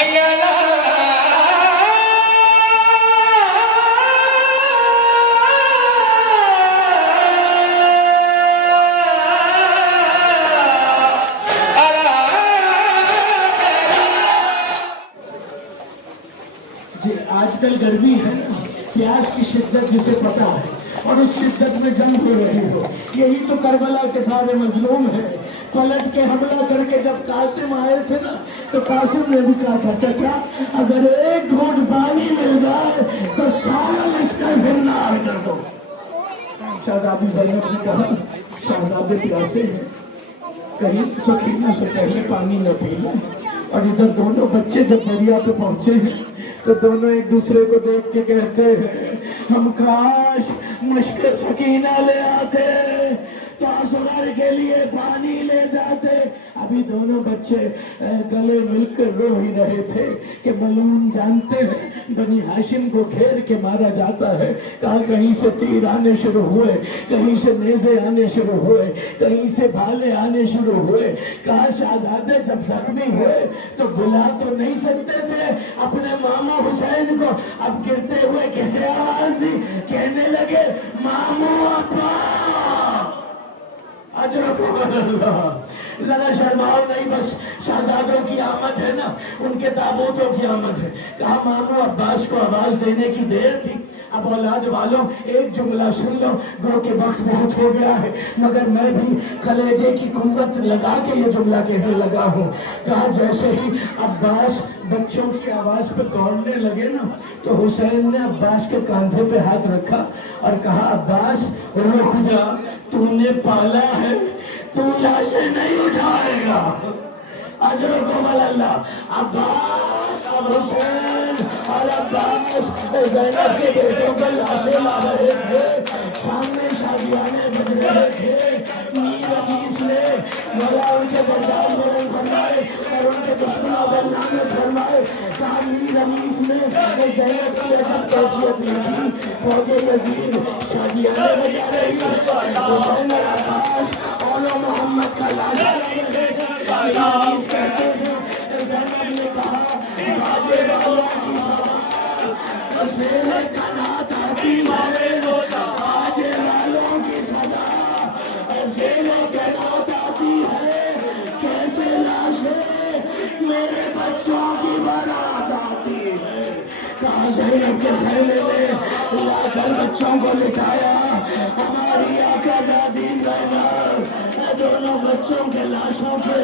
جی آج کل گرمی ہے پیاس کی شدت جسے پتا ہے اور اس شدت میں جنگ ہو رہی ہو. یہی تو کربلا کے سارے مظلوم ہیں. پلٹ کے حملہ کر کے جب قاسم آئے تھے نا تو قاسم نے بھی کہا تھا چچا اگر ایک گھونٹ پانی مل جائے تو سارا لشکر پھر نار کر دو. شہزادی زینب نے کہا شہزادے پیاسے ہیں کہیں سکینہ سے پہلے پانی نہ پی لیں. اور ادھر دونوں بچے جب دریا پہ پہنچے ہیں تو دونوں ایک دوسرے کو دیکھ کے کہتے ہیں ہم کاش مشک سکینہ لے آتے تو اصغر کے لیے پانی لے جاتے. ابھی دونوں بچے گلے مل کر رو ہی رہے تھے کہ ملعون جانتے ہیں بنی ہاشم کو گھیر کے مارا جاتا ہے. کہا کہیں سے تیر آنے شروع ہوئے, کہیں سے نیزے آنے شروع ہوئے, کہیں سے بھالے آنے شروع ہوئے. کہا شہزادے جب زخمی ہوئے تو بلا تو نہیں سکتے تھے اپنے ماموں حسین کو. اب گرتے ہوئے کسے آواز دی؟ کہنے لگے ماموں ابا اجرکم اللہ. ذرا شرماؤ نہیں, بس شہزادوں کی آمد ہے نا, ان کے تابوتوں کی آمد ہے. کہا ماموں عباس کو آواز دینے کی دیر تھی. اب اولاد والوں ایک جملہ سن لو, گو کہ وقت بہت ہو گیا ہے مگر میں بھی کلیجے کی قوت لگا کے یہ جملہ کہنے لگا ہوں. کہا جیسے ہی عباس بچوں کی آواز پہ دوڑنے لگے نا تو حسین نے عباس کے کاندھے پہ ہاتھ رکھا اور کہا عباس رک جا, تو نے پالا ہے, تو لاشیں نہیں اٹھائے گا. اجرکم اللہ. عباس اور حسین اور عباس زینب کے بیٹوں پر لاشیں لا رہے تھے, سامنے شادیانے بج رہے تھے. میر حدیث نے مولا ان کے درجات بلند فرمائے اور ان کے دشمنوں پر لعنت فرمائے. کہا میر حدیث نے زینب کی عجب کیفیت لکھی, فوج یزید شادیانے بجا رہی ہے, حسین اور عباس اولو محمد کا لاشا لا رہے تھے. میر حدیث کہتے ہیں زینب نے کہا باجے والوں کی صدا زیر قنات آتی ہے, باجے والوں کی صدا زیر قنات آتی ہے, کیسے لاشیں میرے بچوں کی بارات آتی ہے. کہا زینب کے خیمے میں لا کر بچوں کو لٹایا. ہماری آقا زادی زینب دونوں بچوں کے لاشوں کے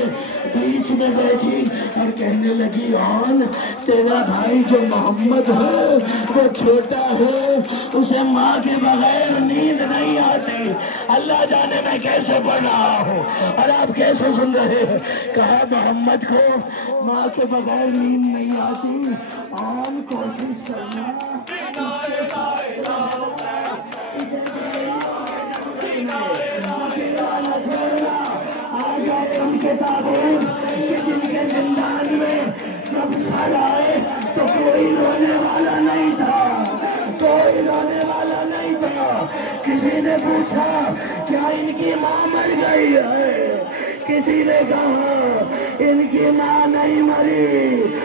بیچ میں بیٹھی اور کہنے لگی آن تیرا بھائی جو محمد ہے وہ چھوٹا ہے, اسے ماں کے بغیر نیند نہیں آتی. اللہ جانے میں کیسے پڑھ رہا ہوں اور آپ کیسے سن رہے ہیں. کہا محمد کو ماں کے بغیر نیند نہیں آتی, آن کوشش کرنا ان کے تابوت کہ جن کے زندان میں جب سر آئے تو کوئی رونے والا نہیں تھا, کوئی رونے والا نہیں تھا. کسی نے پوچھا کیا ان کی ماں مر گئی ہے, کسی نے کہا ان کی ماں نہیں مری.